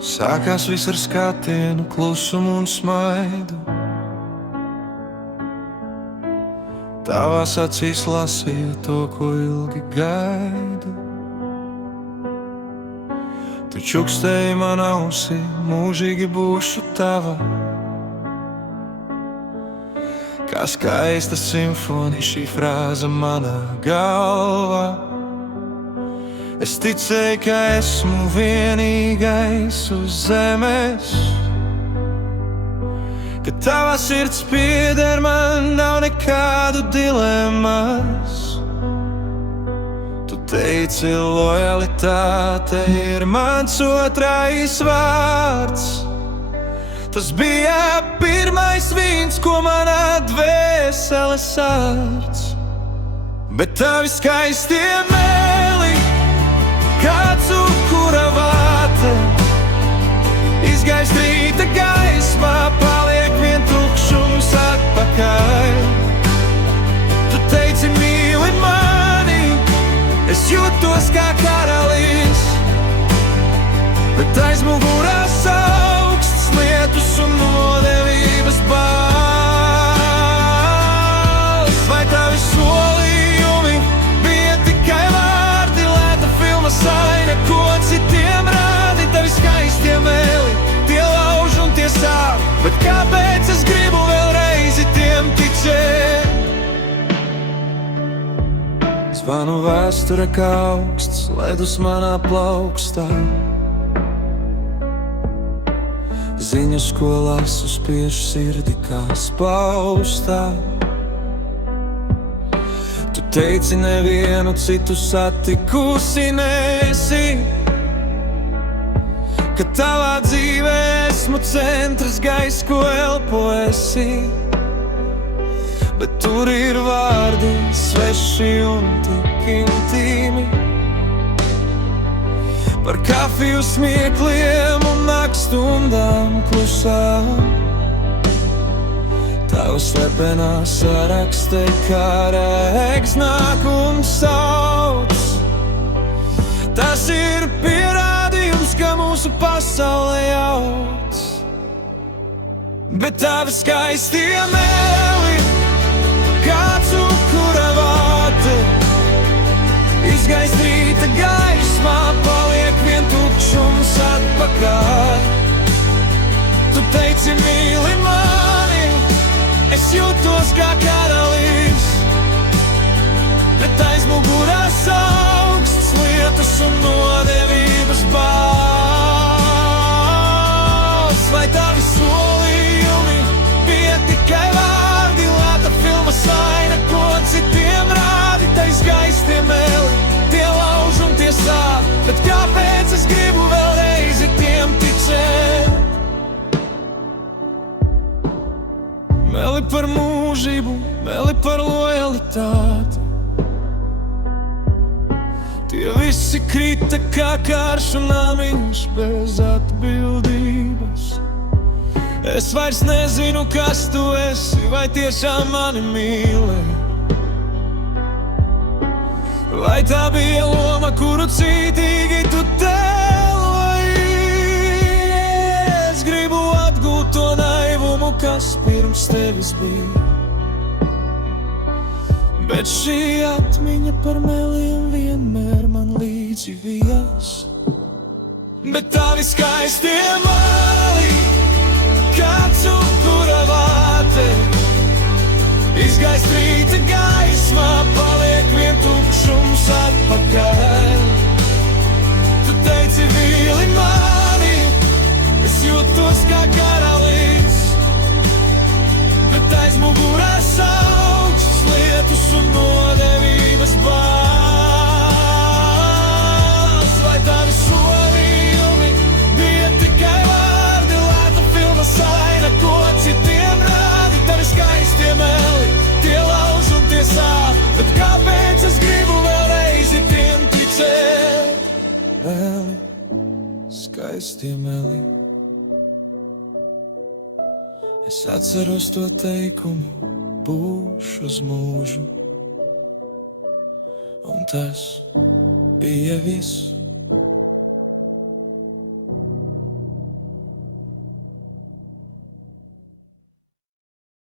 Sākās viss ar skatienu, klusumu un smaidu. Tavās acīs lasīju to, ko ilgi gaidu. Tu čukstēji man ausī, mūžīgi būšu tava. Kā skaista simfonija šī frāze manā galvā. Es ticēju, ka esmu vienīgais uz zemes, ka tava sirds pieder man, nav nekādu dilemmas. Tu teici, lojalitāte ir mans otrais vārds. Tas bija pirmais vīns, ko manā dvēsele sārds. Bet tavi skaistie meli, kā cukura vāte, izgaist rīta gaismā, paliek vien tukšums atpakaļ. Tu teici, mīli mani, es jūtos kā karalis, bet aiz mugurās augsts lietus un nodevības bāls. Vai tavi solījumi bija tikai vārdi, lēta filmas aina, ko citiem rādi? Tavi skaistie meli, tie lauž un tie sāp, bet kāpēc es gribu vēlreiz tiem ticēt? Zvanu vēsture kā augsts, ledus manā plaukstā. Ziņas, ko lasu, spiež sirdi kā spaustā. Tu teici, nevienu citu satikusi nesi, ka tavā dzīvē esmu centrs, gaiss, ko elpo esi. Bet tur ir vārdi sveši un tik intīmi, par kafiju smiekliem un naktstundām klusām. Tavs slepenā sarakste kā rēks nāk un sauc. Tas ir pierādījums, ka mūsu pasaule jauc. Bet tavi skaistie meli, kā cukura vāte, izgaist rīta gaismā, paliek vien tukšums atpakaļ. Tu teici, mīli mani, es jūtos kā karalis, bet aiz mugurās augsts lietus un nodevības bāls. Vai tavi solījumi bija tikai vārdi, lēta filmas aina, ko citiem rādi? Tavi skaistie meli, tie lauž un tie sāp, bet kāpēc es gribu vēlreiz tiem ticēt? Meli par mūžību, meli par lojalitāti, tie visi krita kā karš un namiņš bez atbildības. Es vairs nezinu, kas tu esi, vai tiešām mani mīli. Vai tā bija loma, kuru cītīgi tu tēloji? Es gribu atgūt to naivumu, kas pirms tevis bija. Bet šī atmiņa par meliem vienmēr man līdzi vijas. Bet tavi skaistie meli, kā cukura vāte, izgaist rīta gaismā, paliek vien tukšums atpakaļ. Tu teici, mīli mani, es jūtos kā karalis, bet aiz mugurās augsts lietus un nodevības bāls. Vai tavi solījumi bija tikai vārdi, lēta filmas aina, ko citiem rādi? Tavi skaistie meli, tie lauž un tie sāp, bet kāpēc es gribu vēlreiz tiem ticēt? Meli, skaistie meli, es atceros to teikumu, būšu uz mūžu, un tas bija viss.